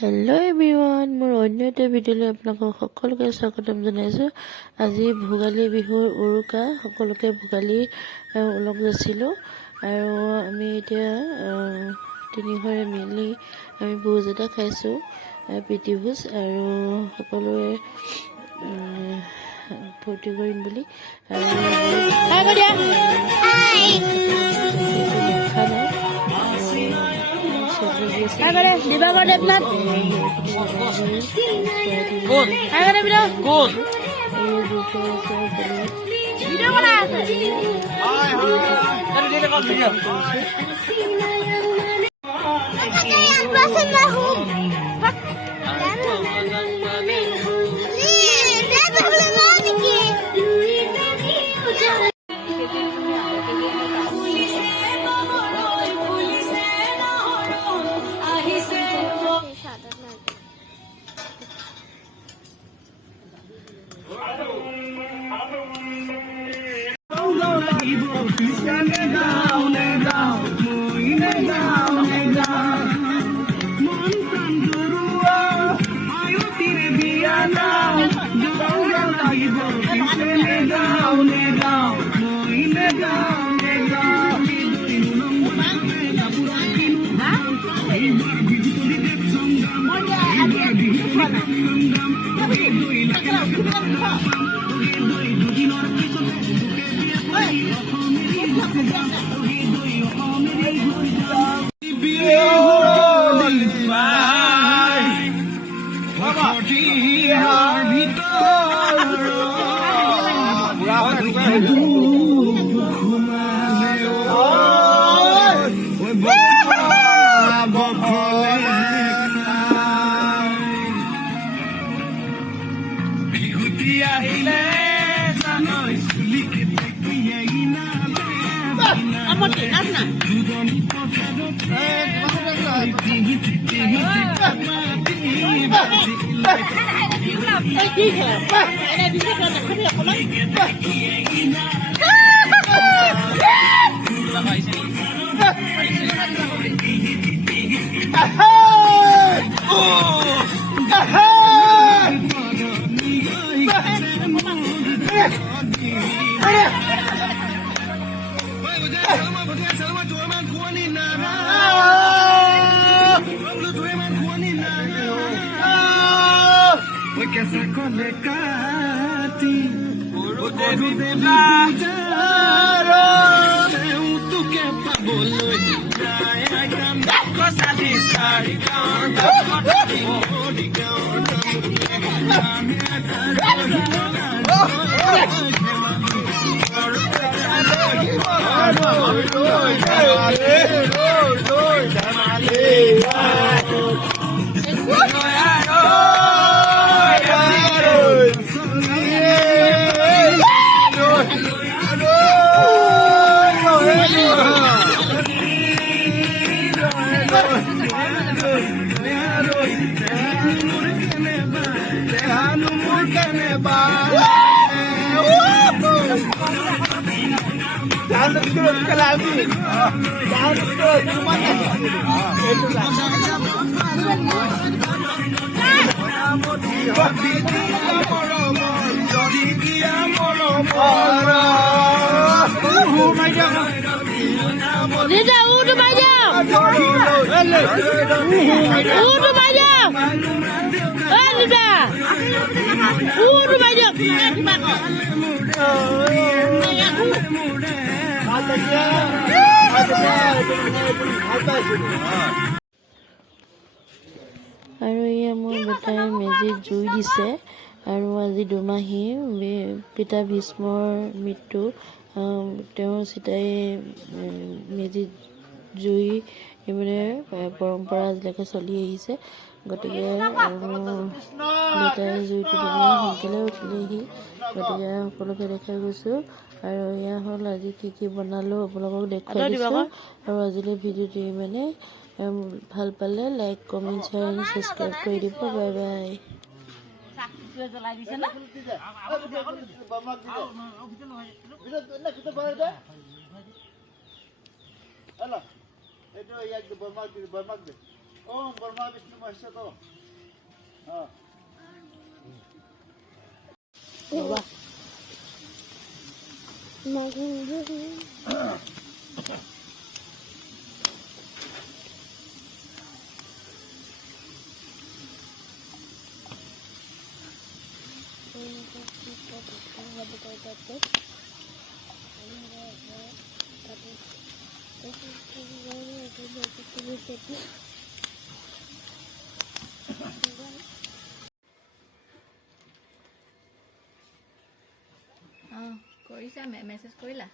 Hello' everyone, মোৰ অন্য এটা ভিডিঅ'লৈ আপোনালোকক সকলোকে স্বাগতম জনাইছোঁ। আজি ভোগালী বিহুৰ উৰুকা, সকলোকে ভোগালী ওলগ যাছিলোঁ আৰু আমি এতিয়া তিনিঘৰে মিলি আমি ভোজ এটা খাইছোঁ, প্ৰীতি ভোজ, আৰু সকলোৱে ফূৰ্তি কৰিম বুলি আৰু এয়া মোৰ বেটাই মেজিত জুই দিছে। আৰু আজি দুমাহী পিতা ভীষ্মৰ মৃত্যু, তেওঁৰ চিতাই মেজিত জুই মানে পৰম্পৰা আজিলৈকে চলি আহিছে। গতিকে দেউতাই জুইটো দিলে, সোনকালে উঠিলেহি, গতিকে সকলোকে দেখাই গৈছোঁ। আৰু এয়া হ'ল আজি কি বনালোঁ আপোনালোকক দেখুৱাই দিছোঁ। আৰু আজিলৈ ভিডিঅ'টো ইমানেই। ভাল পালে লাইক, কমেণ্ট, শ্বেয়াৰ আৰু ছাবস্ক্ৰাইব কৰি দিব। Bye bye. ओम ब्रह्मा विष्णु महेश्वर तो हाँ বাবা কৰিছা মেছেজ কৰিলা